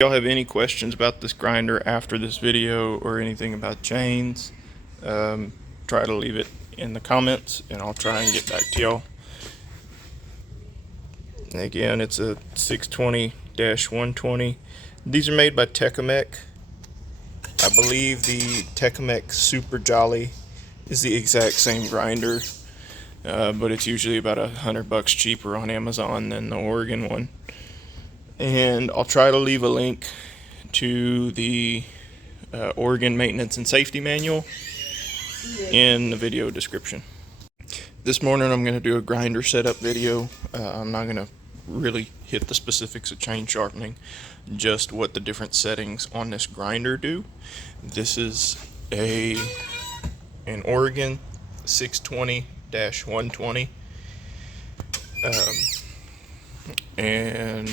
If y'all have any questions about this grinder after this video or anything about chains, try to leave it in the comments and I'll try and get back to y'all. Again, it's a 620-120. These are made by Tecumec. I believe the Tecumec Super Jolly is the exact same grinder, but it's usually about $100 cheaper on Amazon than the Oregon one. And I'll try to leave a link to the Oregon Maintenance and Safety Manual in the video description. This morning I'm going to do a grinder setup video. I'm not going to really hit the specifics of chain sharpening, just what the different settings on this grinder do. This is an Oregon 620-120, and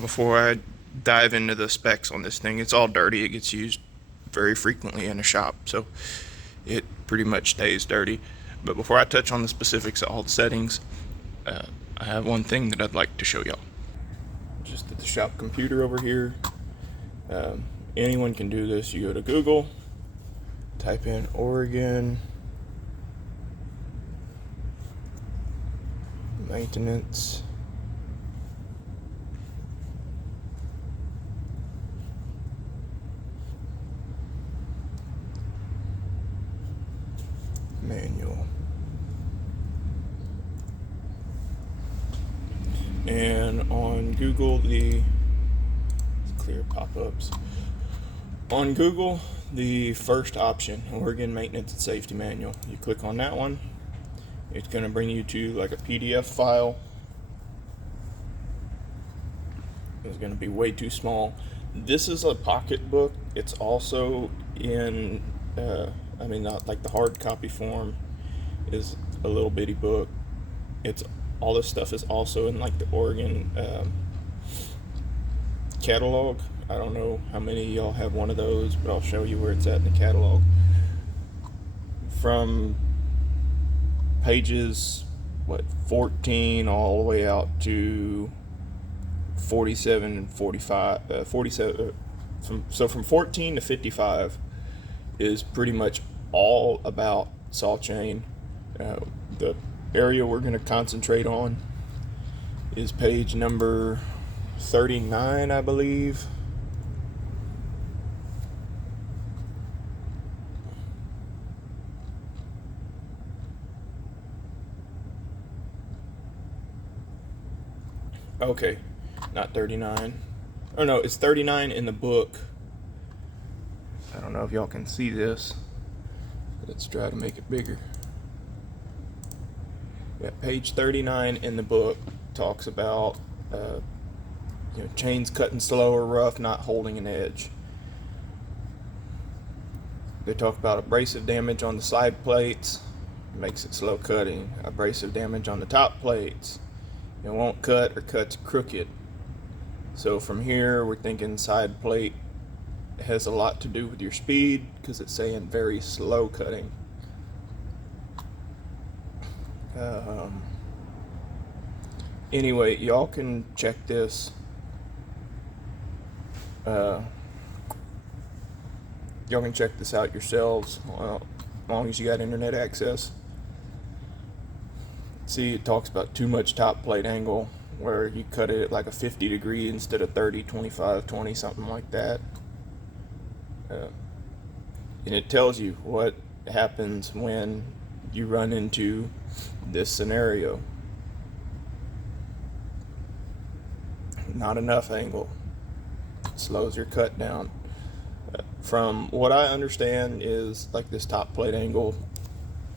before I dive into the specs on this thing, it's all dirty. It gets used very frequently in a shop, so it pretty much stays dirty. But before I touch on the specifics of all the settings, I have one thing that I'd like to show y'all. Just at the shop computer over here, anyone can do this. You go to Google, type in Oregon Maintenance Manual. And on Google, clear pop-ups. On Google, the first option, Oregon Maintenance and Safety Manual. You click on that one. It's going to bring you to like a PDF file. It's going to be way too small. This is a pocket book. It's also in, not like the hard copy form is a little bitty book. All this stuff is also in like the Oregon catalog. I don't know how many of y'all have one of those, but I'll show you where it's at in the catalog. From pages 14 all the way out to 47 and 45, 47. From 14 to 55 is pretty much all about saw chain. The area we're going to concentrate on is page number 39, I believe. Okay, not 39. Oh no, it's 39 in the book. I don't know if y'all can see this. Let's try to make it bigger. Yeah, page 39 in the book talks about chains cutting slow or rough, not holding an edge. They talk about abrasive damage on the side plates, makes it slow cutting. Abrasive damage on the top plates, it won't cut or cuts crooked. So from here, we're thinking side plate has a lot to do with your speed, because it's saying very slow cutting. Anyway, y'all can check this. Y'all can check this out yourselves, as long as you got internet access. See, it talks about too much top plate angle, where you cut it at like a 50 degree instead of 30, 25, 20, something like that. And it tells you what happens when you run into this scenario. Not enough angle, slows your cut down. From what I understand is like this top plate angle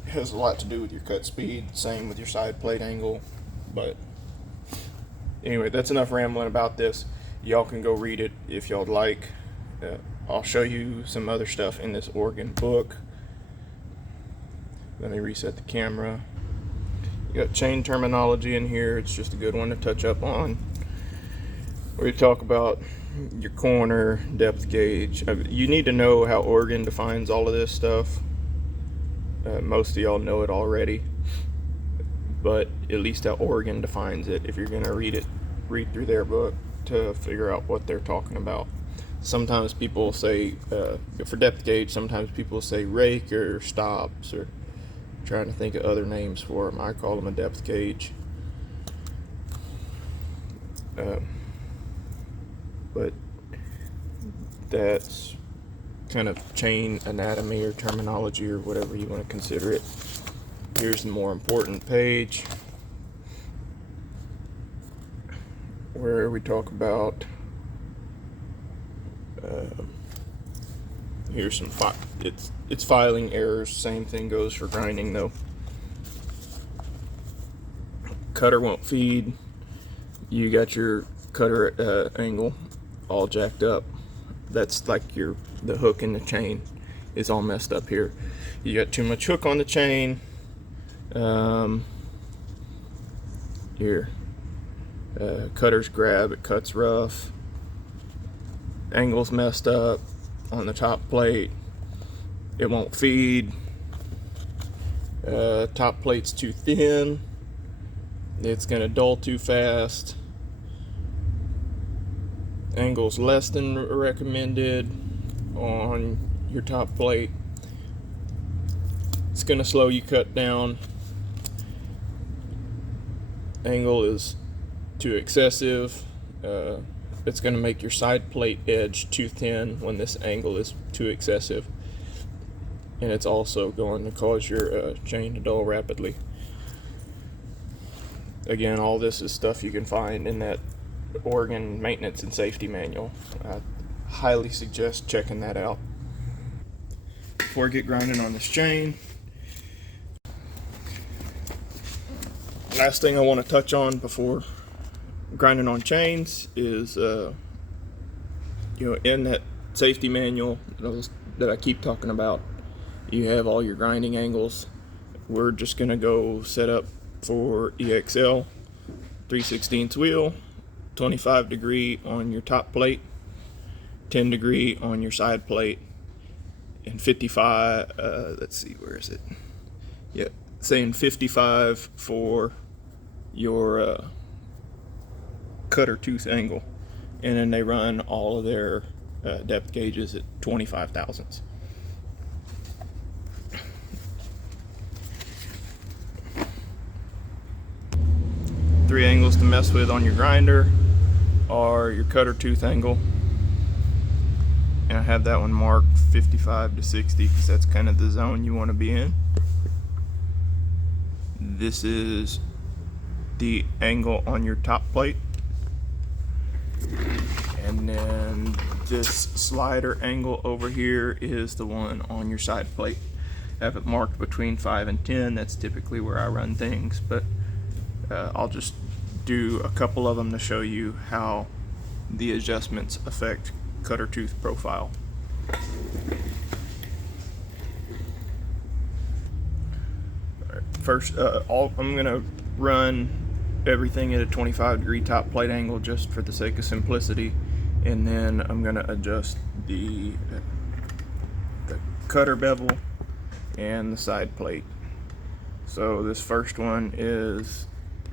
has a lot to do with your cut speed, same with your side plate angle. But anyway, that's enough rambling about this. Y'all can go read it if y'all like. I'll show you some other stuff in this Oregon book. Let me reset the camera. You got chain terminology in here. It's just a good one to touch up on. We talk about your corner, depth gauge. You need to know how Oregon defines all of this stuff. Most of y'all know it already, but at least how Oregon defines it. If you're going to read through their book, to figure out what they're talking about. Sometimes people say, for depth gauge, sometimes people say rake or stops, or trying to think of other names for them. I call them a depth gauge. But that's kind of chain anatomy or terminology or whatever you want to consider it. Here's the more important page where we talk about here's some it's filing errors. Same thing goes for grinding though. Cutter won't feed. You got your cutter angle all jacked up. That's like the hook in the chain is all messed up here. You got too much hook on the chain. Here, cutter's grab, it cuts rough. Angle's messed up on the top plate. It won't feed. Top plate's too thin. It's gonna dull too fast. Angle's less than recommended on your top plate. It's gonna slow you cut down. Angle is too excessive. It's gonna make your side plate edge too thin when this angle is too excessive. And it's also going to cause your chain to dull rapidly. Again, all this is stuff you can find in that Oregon Maintenance and Safety Manual. I highly suggest checking that out. Before I get grinding on this chain, last thing I want to touch on before grinding on chains is, in that safety manual that I keep talking about, you have all your grinding angles. We're just gonna go set up for EXL 3/16 wheel, 25 degree on your top plate, 10 degree on your side plate, and 55, let's see, where is it? Yep, saying 55 for your cutter tooth angle. And then they run all of their depth gauges at 25 thousandths. Three angles to mess with on your grinder are your cutter tooth angle, and I have that one marked 55 to 60 because that's kind of the zone you want to be in. This is the angle on your top plate, and then this slider angle over here is the one on your side plate. I have it marked between 5 and 10. That's typically where I run things, but I'll just do a couple of them to show you how the adjustments affect cutter tooth profile. Right, first, I'm gonna run everything at a 25 degree top plate angle just for the sake of simplicity, and then I'm gonna adjust the cutter bevel and the side plate. So this first one is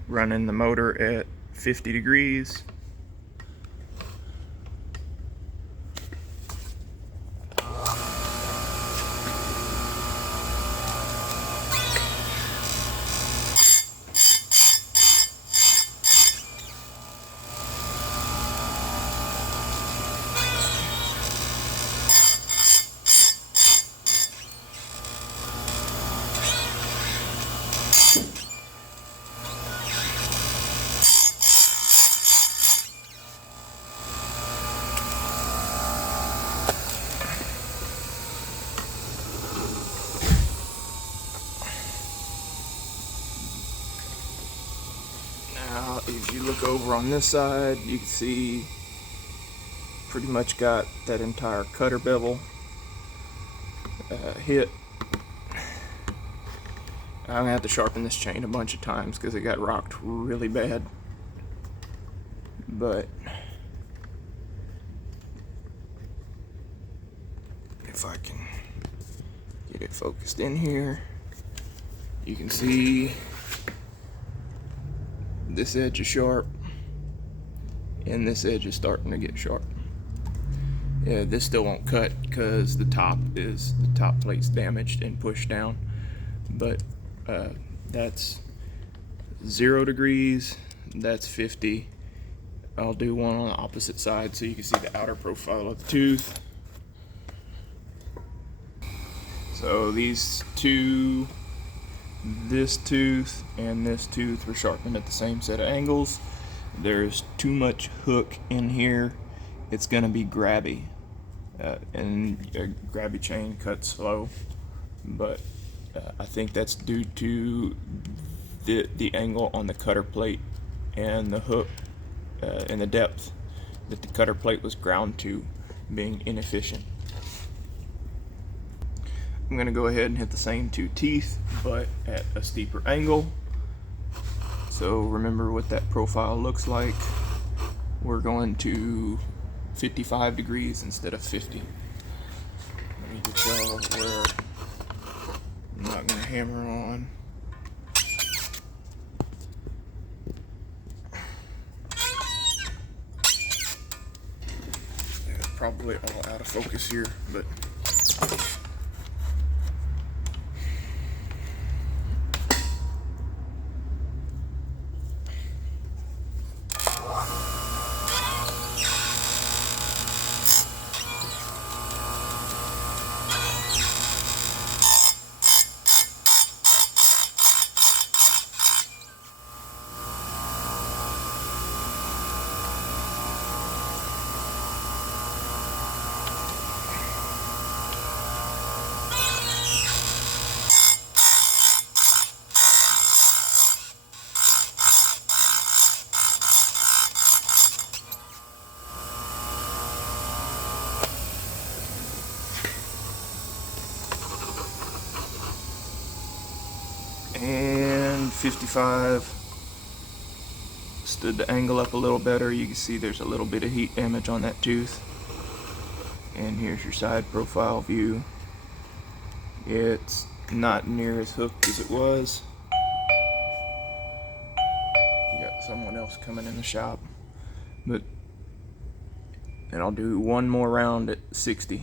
running the motor at 50 degrees. Now, if you look over on this side, you can see pretty much got that entire cutter bevel hit. I'm gonna have to sharpen this chain a bunch of times because it got rocked really bad. But if I can get it focused in here, you can see this edge is sharp, and this edge is starting to get sharp. Yeah, this still won't cut because the top plate's damaged and pushed down, but that's 0 degrees, that's 50. I'll do one on the opposite side so you can see the outer profile of the tooth. So these two, this tooth and this tooth, were sharpened at the same set of angles. There's too much hook in here. It's gonna be grabby, and a grabby chain cuts slow, but I think that's due to the angle on the cutter plate and the hook and the depth that the cutter plate was ground to being inefficient. I'm gonna go ahead and hit the same two teeth, but at a steeper angle. So remember what that profile looks like. We're going to 55 degrees instead of 50. Let me get y'all where I'm not gonna hammer on. It's probably all out of focus here, but and 55. Stood the angle up a little better. You can see there's a little bit of heat damage on that tooth. And here's your side profile view. It's not near as hooked as it was. You got someone else coming in the shop. And I'll do one more round at 60.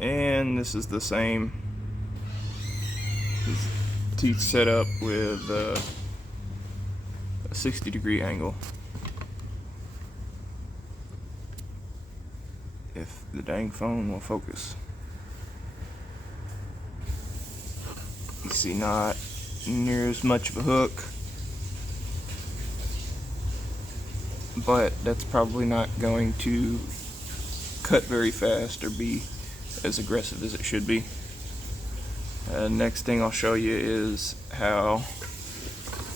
And this is the same. His teeth set up with a 60-degree angle. If the dang phone will focus. You see, not near as much of a hook, but that's probably not going to cut very fast or be as aggressive as it should be. Next thing I'll show you is how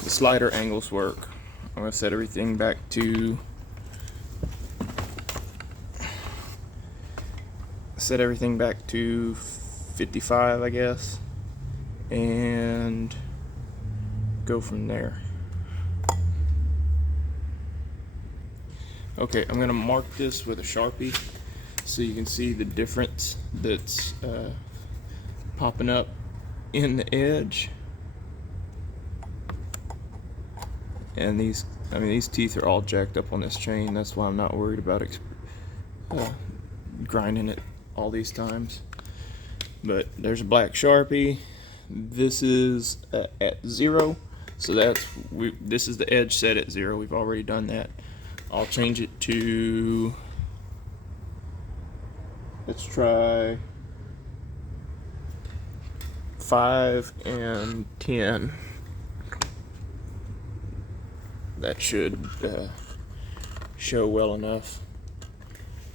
the slider angles work. I'm going to set everything back to 55, I guess, and go from there. Okay, I'm going to mark this with a Sharpie so you can see the difference that's popping up in the edge. And these teeth are all jacked up on this chain. That's why I'm not worried about grinding it all these times. But there's a black Sharpie. This is at 0, so this is the edge set at 0. We've already done that. I'll change it to, let's try 5 and 10. That should show well enough.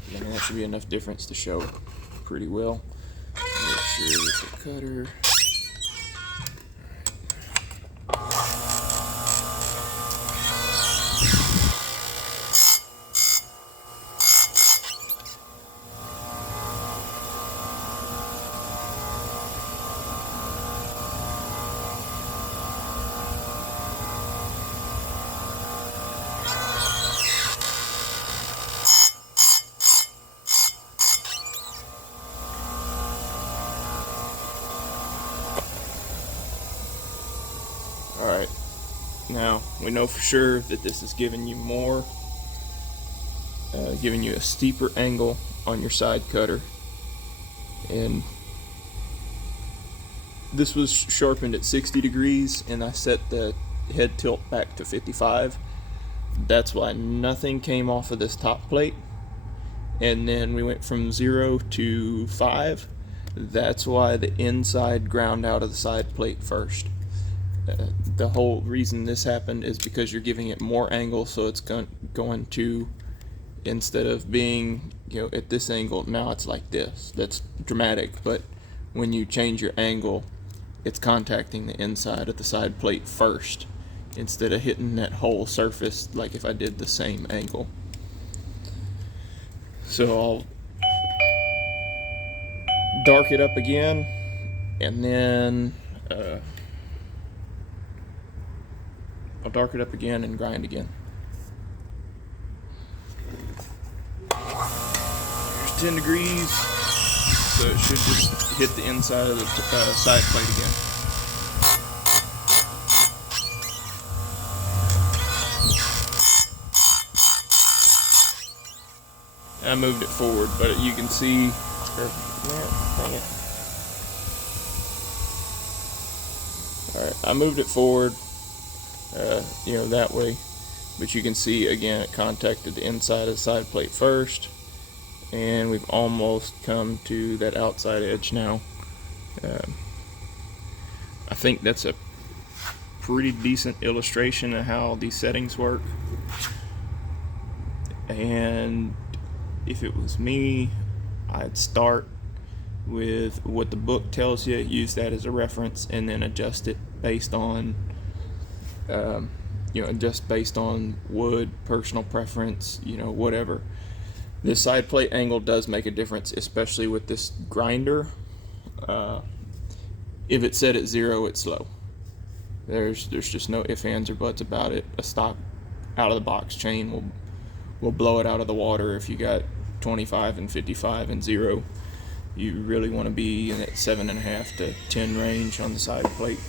I mean, that should be enough difference to show pretty well. Make sure with the cutter. Alright, now we know for sure that this is giving you more, giving you a steeper angle on your side cutter. And this was sharpened at 60 degrees, and I set the head tilt back to 55. That's why nothing came off of this top plate. And then we went from 0 to 5. That's why the inside ground out of the side plate first. The whole reason this happened is because you're giving it more angle, so it's going to, instead of being, at this angle, now it's like this. That's dramatic, but when you change your angle, it's contacting the inside of the side plate first instead of hitting that whole surface like if I did the same angle. So I'll dark it up again, and then I'll dark it up again and grind again. There's 10 degrees, so it should just hit the inside of the side plate again. I moved it forward, but you can see, dang it. Alright, I moved it forward, that way, but you can see again it contacted the inside of the side plate first, and we've almost come to that outside edge now. I think that's a pretty decent illustration of how these settings work. And if it was me, I'd start with what the book tells you, use that as a reference, and then adjust it based on just based on wood, personal preference, whatever. This side plate angle does make a difference, especially with this grinder. If it's set at 0, it's slow. There's just no ifs, ands, or buts about it. A stock out of the box chain will blow it out of the water. If you got 25 and 55 and 0, you really want to be in that 7.5 to 10 range on the side plate.